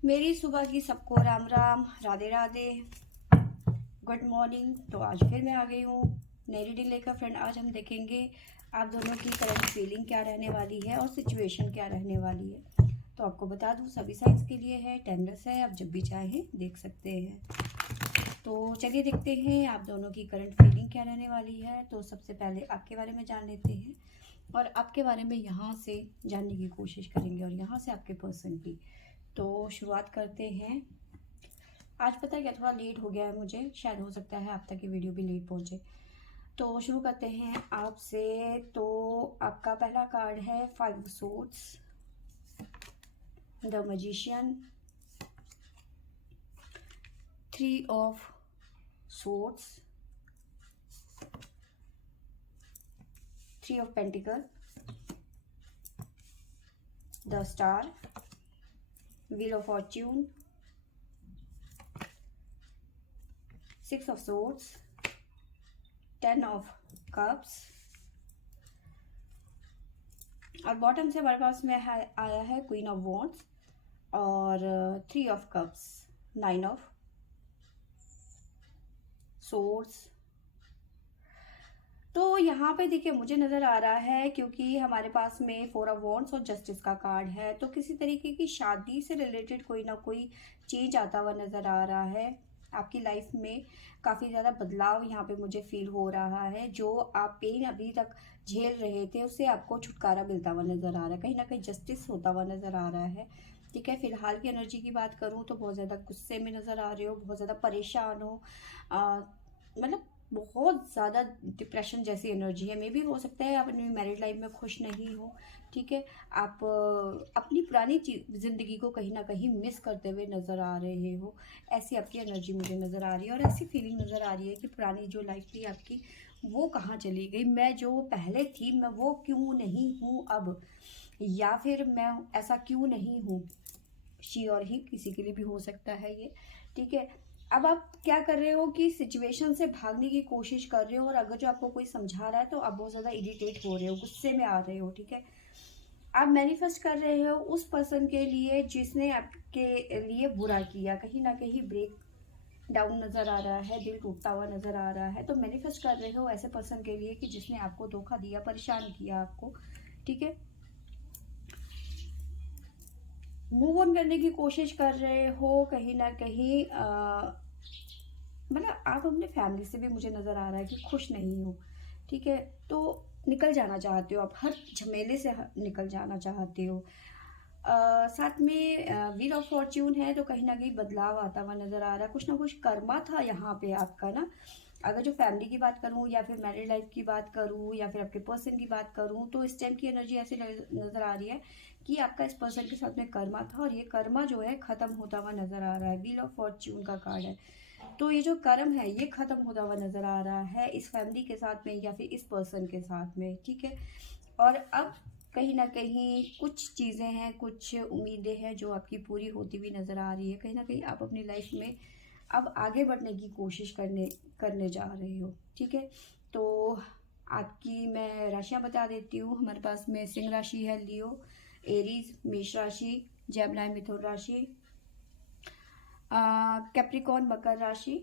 मेरी सुबह की सबको राम राम, राधे राधे, गुड मॉर्निंग। तो आज फिर मैं आ गई हूँ नई रीडिंग लेकर। फ्रेंड, आज हम देखेंगे आप दोनों की करंट फीलिंग क्या रहने वाली है और सिचुएशन क्या रहने वाली है। तो आपको बता दूँ, सभी साइंस के लिए है, टाइमलेस है, आप जब भी चाहें देख सकते हैं। तो चलिए देखते हैं आप दोनों की करंट फीलिंग क्या रहने वाली है। तो सबसे पहले आपके बारे में जान लेते हैं और आपके बारे में यहाँ से जानने की कोशिश करेंगे और यहाँ से आपके पर्सन की। तो शुरुआत करते हैं। आज पता है क्या, थोड़ा लेट हो गया है मुझे, शायद हो सकता है आप तक ये वीडियो भी लेट पहुंचे। तो शुरू करते हैं आपसे। तो आपका पहला कार्ड है 5 swords, the magician, 3 of swords, 3 of pentacle, the star, wheel of Fortune, 6 of swords, 10 of cups और बॉटम से हमारे पास में आया है क्वीन ऑफ वॉन्ड्स और 3 ऑफ कप्स, 9 ऑफ सोर्ड्स। तो यहाँ पे देखिए मुझे नज़र आ रहा है, क्योंकि हमारे पास में 4 ऑफ वॉन्ड्स और जस्टिस का कार्ड है, तो किसी तरीके की शादी से रिलेटेड कोई ना कोई चेंज आता हुआ नज़र आ रहा है। आपकी लाइफ में काफ़ी ज़्यादा बदलाव यहाँ पे मुझे फील हो रहा है। जो आप पेन अभी तक झेल रहे थे उससे आपको छुटकारा मिलता हुआ नज़र आ रहा है, कहीं ना कहीं जस्टिस होता हुआ नज़र आ रहा है। ठीक है, फिलहाल की एनर्जी की बात करूँ तो बहुत ज़्यादा गुस्से में नज़र आ रहे हो, बहुत ज़्यादा परेशान हो, मतलब बहुत ज़्यादा डिप्रेशन जैसी एनर्जी है। मे भी हो सकता है आप अपनी मैरिड लाइफ में खुश नहीं हो। ठीक है, आप अपनी पुरानी ज़िंदगी को कहीं ना कहीं मिस करते हुए नज़र आ रहे हो। ऐसी आपकी एनर्जी मुझे नज़र आ रही है और ऐसी फीलिंग नज़र आ रही है कि पुरानी जो लाइफ थी आपकी वो कहाँ चली गई, मैं जो पहले थी मैं वो क्यों नहीं हूँ अब, या फिर मैं ऐसा क्यों नहीं हूँ। श्योर ही किसी के लिए भी हो सकता है ये। ठीक है, अब आप क्या कर रहे हो कि सिचुएशन से भागने की कोशिश कर रहे हो, और अगर जो आपको कोई समझा रहा है तो आप बहुत ज़्यादा इरिटेट हो रहे हो, गुस्से में आ रहे हो। ठीक है, आप मैनिफेस्ट कर रहे हो उस पर्सन के लिए जिसने आपके लिए बुरा किया, कहीं ना कहीं ब्रेक डाउन नज़र आ रहा है, दिल टूटता हुआ नज़र आ रहा है। तो मैनिफेस्ट कर रहे हो ऐसे पर्सन के लिए कि जिसने आपको धोखा दिया, परेशान किया आपको। ठीक है, मूव ऑन करने की कोशिश कर रहे हो कहीं ना कहीं, मतलब आप अपने फैमिली से भी मुझे नज़र आ रहा है कि खुश नहीं हो। ठीक है, तो निकल जाना चाहते हो, आप हर झमेले से निकल जाना चाहते हो। साथ में व्हील ऑफ फॉर्च्यून है, तो कहीं ना कहीं बदलाव आता हुआ नज़र आ रहा है। कुछ ना कुछ कर्मा था यहाँ पे आपका ना। अगर जो फैमिली की बात करूँ या फिर मैरिड लाइफ की बात करूँ या फिर आपके पर्सन की बात करूँ, तो इस टाइम की एनर्जी ऐसी नज़र आ रही है कि आपका इस पर्सन के साथ में कर्मा था और ये कर्मा जो है ख़त्म होता हुआ नज़र आ रहा है। व्हील ऑफ फॉर्च्यून का कार्ड है, तो ये जो कर्म है ये ख़त्म होता हुआ नज़र आ रहा है इस फैमिली के साथ में या फिर इस पर्सन के साथ में। ठीक है, और अब कहीं ना कहीं कुछ चीज़ें हैं, कुछ उम्मीदें हैं जो आपकी पूरी होती हुई नज़र आ रही है। कहीं ना कहीं आप अपनी लाइफ में अब आगे बढ़ने की कोशिश करने करने जा रहे हो। ठीक है, तो आपकी मैं राशियाँ बता देती हूँ। हमारे पास में सिंह राशि है, लियो, एरीज, मेष राशि, जेमिनी मिथुन राशि, कैप्रिकॉर्न मकर राशि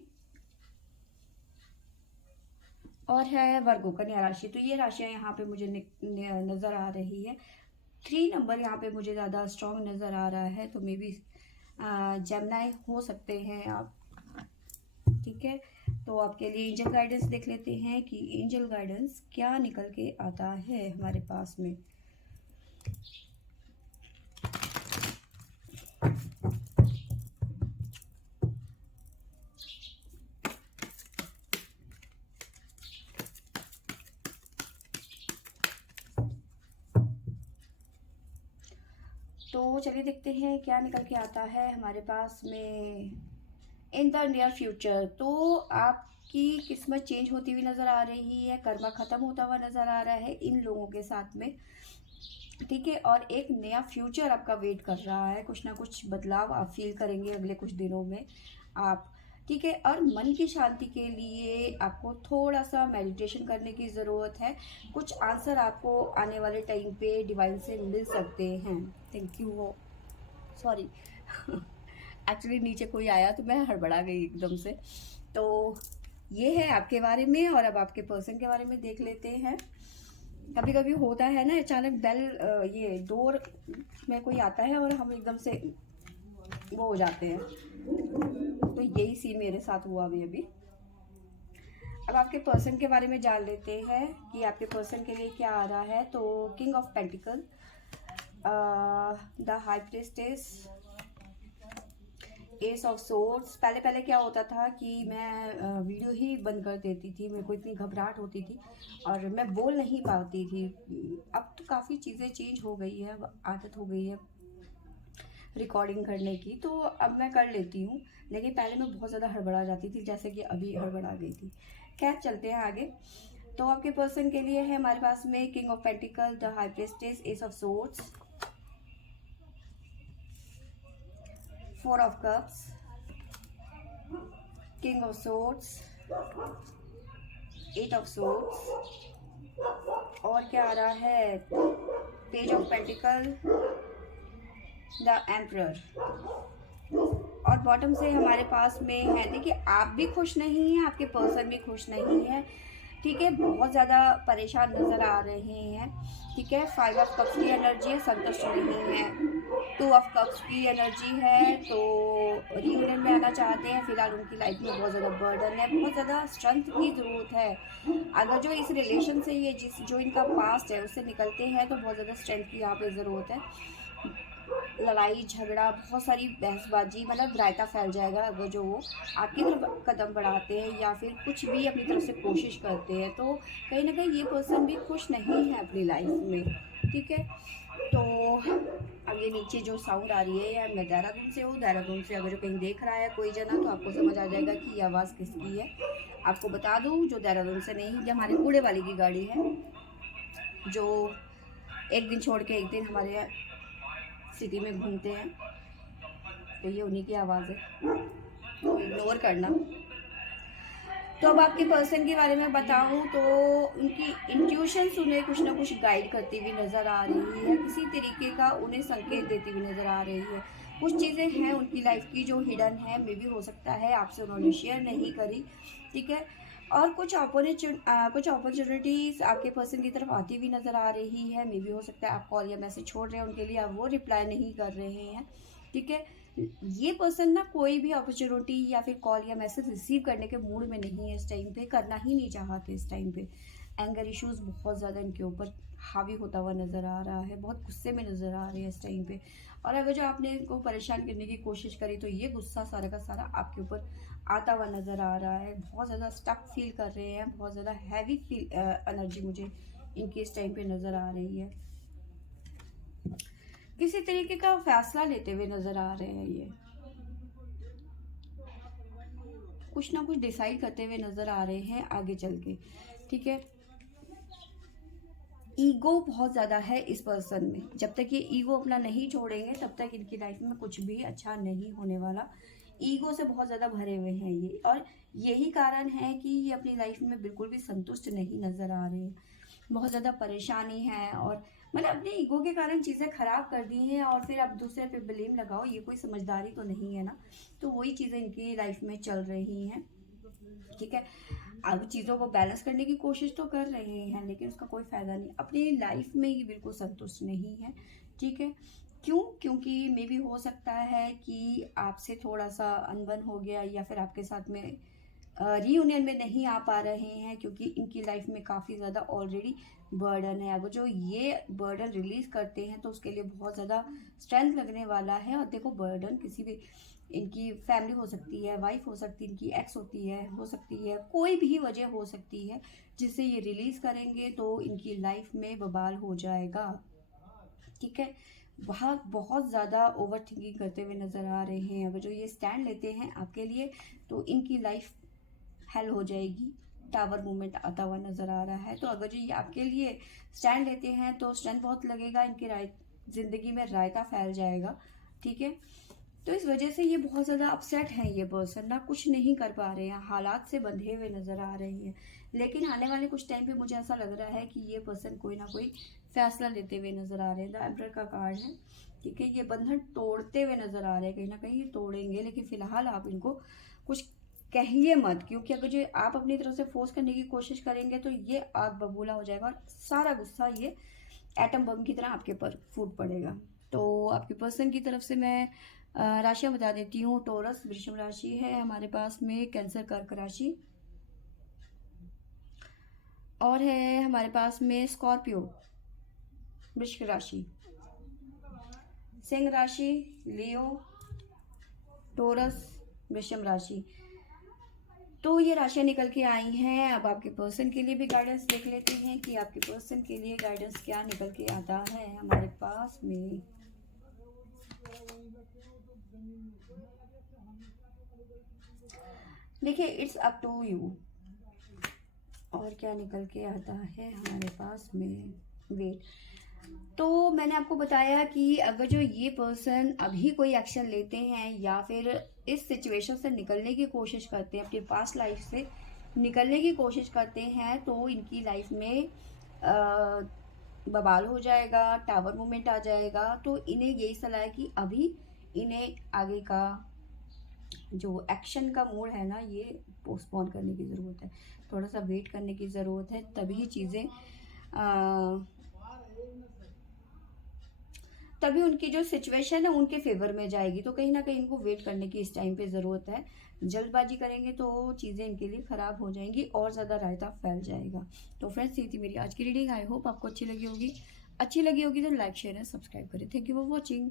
और है वर्गो कन्या राशि। तो ये राशियाँ यहाँ पे मुझे नज़र आ रही है। 3 नंबर यहाँ पे मुझे ज़्यादा स्ट्रॉन्ग नज़र आ रहा है, तो मे बी जेमिनी हो सकते हैं आप। ठीक है, तो आपके लिए एंजल गाइडेंस देख लेते हैं कि एंजल गाइडेंस क्या निकल के आता है हमारे पास में। तो चलिए देखते हैं क्या निकल के आता है हमारे पास में। इन द नियर फ्यूचर, तो आपकी किस्मत चेंज होती हुई नज़र आ रही है, कर्मा ख़त्म होता हुआ नज़र आ रहा है इन लोगों के साथ में। ठीक है, और एक नया फ्यूचर आपका वेट कर रहा है, कुछ ना कुछ बदलाव आप फील करेंगे अगले कुछ दिनों में आप। ठीक है, और मन की शांति के लिए आपको थोड़ा सा मेडिटेशन करने की ज़रूरत है। कुछ आंसर आपको आने वाले टाइम पे डिवाइन से मिल सकते हैं। थैंक यू, वो सॉरी एक्चुअली नीचे कोई आया तो मैं हड़बड़ा गई एकदम से। तो ये है आपके बारे में, और अब आपके पर्सन के बारे में देख लेते हैं। कभी कभी होता है ना, अचानक बेल ये डोर में कोई आता है और हम एकदम से वो हो जाते हैं। तो यही सीन मेरे साथ हुआ अभी। अब आपके पर्सन के बारे में जान लेते हैं कि आपके पर्सन के लिए क्या आ रहा है। तो king of pentacle, the high priestess, ace of swords. पहले क्या होता था कि मैं वीडियो ही बंद कर देती थी, मेरे को इतनी घबराहट होती थी और मैं बोल नहीं पाती थी। अब तो काफ़ी चीज़ें चेंज हो गई है, अब आदत हो गई है रिकॉर्डिंग करने की, तो अब मैं कर लेती हूँ। लेकिन पहले मैं बहुत ज़्यादा हड़बड़ा जाती थी, जैसे कि अभी हड़बड़ा गई थी। खैर चलते हैं आगे। तो आपके पर्सन के लिए है हमारे पास में king of pentacle, the high priestess, ace of swords, four of cups, king of swords, eight of swords, और क्या आ रहा है, page of pentacle, the emperor. और बॉटम से हमारे पास में है, देखिए आप भी खुश नहीं हैं, आपके पर्सन भी खुश नहीं है, ठीक है, बहुत ज़्यादा परेशान नज़र आ रहे हैं, ठीक है। फाइव ऑफ कप्स की एनर्जी है, संतुष्ट नहीं है। टू ऑफ कप्स की एनर्जी है, तो रियूनियन में आना चाहते हैं, फिलहाल उनकी लाइफ में बहुत ज़्यादा बर्डन है, बहुत ज़्यादा स्ट्रेंथ की ज़रूरत है। अगर जो इस रिलेशन से ये जो इनका पास्ट है उससे निकलते हैं तो बहुत ज़्यादा स्ट्रेंथ की यहाँ पे ज़रूरत है। लड़ाई झगड़ा, बहुत सारी बहसबाजी, मतलब रायता फैल जाएगा अगर जो वो आपकी तरफ कदम बढ़ाते हैं या फिर कुछ भी अपनी तरफ से कोशिश करते हैं। तो कहीं ना कहीं ये पर्सन भी खुश नहीं है अपनी लाइफ में, ठीक है। तो अब ये नीचे जो साउंड आ रही है यार, मैं देहरादून से हूँ, देहरादून से अगर जो कहीं देख रहा है कोई जना तो आपको समझ आ जाएगा कि ये आवाज़ किसकी है। आपको बता दूँ, जो देहरादून से नहीं, ये हमारे कूड़े वाली की गाड़ी है, जो एक दिन छोड़ के एक दिन हमारे सिटी में घूमते हैं, तो ये उन्हीं की आवाज़ है, तो इग्नोर करना। तो अब आपके पर्सन के बारे में बताऊं तो उनकी इंट्यूशंस उन्हें कुछ ना कुछ गाइड करती हुई नज़र आ रही है, किसी तरीके का उन्हें संकेत देती हुई नज़र आ रही है। कुछ चीज़ें हैं उनकी लाइफ की जो हिडन है, मे भी हो सकता है आपसे उन्होंने शेयर नहीं करी, ठीक है। और कुछ अपॉर्चुनिटीज़ आपके पर्सन की तरफ आती हुई नज़र आ रही है, मे भी हो सकता है आप कॉल या मैसेज छोड़ रहे हैं उनके लिए, आप वो रिप्लाई नहीं कर रहे हैं, ठीक है। ये पर्सन ना कोई भी अपॉर्चुनिटी या फिर कॉल या मैसेज रिसीव करने के मूड में नहीं है इस टाइम पे, करना ही नहीं चाहते इस टाइम पे। एंगर इश्यूज बहुत ज़्यादा इनके ऊपर हावी होता हुआ नज़र आ रहा है, बहुत गुस्से में नज़र आ रहे हैं इस टाइम पे। और अगर जो आपने इनको परेशान करने की कोशिश करी तो ये गुस्सा सारा का सारा आपके ऊपर आता हुआ नज़र आ रहा है। बहुत ज़्यादा स्टक फील कर रहे हैं, बहुत ज़्यादा हैवी फील एनर्जी मुझे इनकी इस टाइम पे नज़र आ रही है। किसी तरीके का फैसला लेते हुए नजर आ रहे हैं, ये कुछ ना कुछ डिसाइड करते हुए नजर आ रहे हैं आगे चल के, ठीक है। ईगो बहुत ज़्यादा है इस पर्सन में, जब तक ये ईगो अपना नहीं छोड़ेंगे तब तक इनकी लाइफ में कुछ भी अच्छा नहीं होने वाला। ईगो से बहुत ज़्यादा भरे हुए हैं ये, और यही कारण है कि ये अपनी लाइफ में बिल्कुल भी संतुष्ट नहीं नज़र आ रहे हैं। बहुत ज़्यादा परेशानी है, और मतलब अपने ईगो के कारण चीज़ें खराब कर दी हैं और फिर अब दूसरे पे ब्लेम लगाओ, ये कोई समझदारी तो नहीं है ना। तो वही चीज़ें इनकी लाइफ में चल रही हैं, ठीक है। अब चीज़ों को बैलेंस करने की कोशिश तो कर रहे हैं लेकिन उसका कोई फ़ायदा नहीं, अपनी लाइफ में ये बिल्कुल संतुष्ट नहीं है, ठीक है। क्यों? क्योंकि मे भी हो सकता है कि आपसे थोड़ा सा अनबन हो गया, या फिर आपके साथ में रीयूनियन में नहीं आ पा रहे हैं, क्योंकि इनकी लाइफ में काफ़ी ज़्यादा ऑलरेडी बर्डन है। अगर जो ये बर्डन रिलीज़ करते हैं तो उसके लिए बहुत ज़्यादा स्ट्रेंथ लगने वाला है। और देखो, बर्डन किसी भी, इनकी फैमिली हो सकती है, वाइफ हो सकती है, इनकी एक्स होती है, हो सकती है, कोई भी वजह हो सकती है जिससे ये रिलीज़ करेंगे तो इनकी लाइफ में बवाल हो जाएगा, ठीक है। वहाँ बहुत ज़्यादा ओवर थिंकिंग करते हुए नज़र आ रहे हैं। अगर जो ये स्टैंड लेते हैं आपके लिए तो इनकी लाइफ हेल हो जाएगी। टावर मूवमेंट आता हुआ नज़र आ रहा है। तो अगर जो ये आपके लिए स्टैंड लेते हैं तो स्ट्रेंथ बहुत लगेगा, इनकी ज़िंदगी में रायता फैल जाएगा, ठीक है। तो इस वजह से ये बहुत ज़्यादा अपसेट हैं, ये पर्सन ना कुछ नहीं कर पा रहे हैं, हालात से बंधे हुए नज़र आ रहे हैं। लेकिन आने वाले कुछ टाइम पे मुझे ऐसा लग रहा है कि ये पर्सन कोई ना कोई फैसला लेते हुए नज़र आ रहे हैं। द एम्परर का कार्ड है, ठीक है, ये बंधन तोड़ते हुए नजर आ रहे हैं, कहीं ना कहीं ये तोड़ेंगे, लेकिन फिलहाल आप इनको कुछ कहिए मत, क्योंकि अगर जो आप अपनी तरफ से फोर्स करने की कोशिश करेंगे तो ये आग बबूला हो जाएगा और सारा गुस्सा ये एटम बम की तरह आपके ऊपर फूट पड़ेगा। तो आपके पर्सन की तरफ से मैं राशियां बता देती हूँ। टॉरस वृषभ राशि है हमारे पास में, कैंसर कर्क राशि, और है हमारे पास में स्कॉर्पियो वृश्चिक राशि, सिंह राशि, लियो, टॉरस, वृषभ राशि। तो ये राशियां निकल के आई हैं। अब आपके पर्सन के लिए भी गाइडेंस देख लेते हैं कि आपके पर्सन के लिए गाइडेंस क्या निकल के आता है हमारे पास में। देखिए, इट्स अप टू यू और क्या निकल के आता है हमारे पास में। वेट, तो मैंने आपको बताया कि अगर जो ये पर्सन अभी कोई एक्शन लेते हैं या फिर इस सिचुएशन से निकलने की कोशिश करते हैं, अपनी पास्ट लाइफ से निकलने की कोशिश करते हैं, तो इनकी लाइफ में बवाल हो जाएगा, टावर मूवमेंट आ जाएगा। तो इन्हें यही सलाह है कि अभी इन्हें आगे का जो एक्शन का मोड है ना, ये पोस्टपोन करने की ज़रूरत है, थोड़ा सा वेट करने की ज़रूरत है, तभी चीज़ें तभी उनकी जो सिचुएशन है उनके फेवर में जाएगी। तो कहीं ना कहीं इनको वेट करने की इस टाइम पे ज़रूरत है। जल्दबाजी करेंगे तो चीज़ें इनके लिए ख़राब हो जाएंगी और ज़्यादा रायता फैल जाएगा। तो फ्रेंड्स, ये थी मेरी आज की रीडिंग। आई होप आपको अच्छी लगी होगी। अच्छी लगी होगी तो लाइक शेयर एंड सब्सक्राइब करें। Thank you for watching.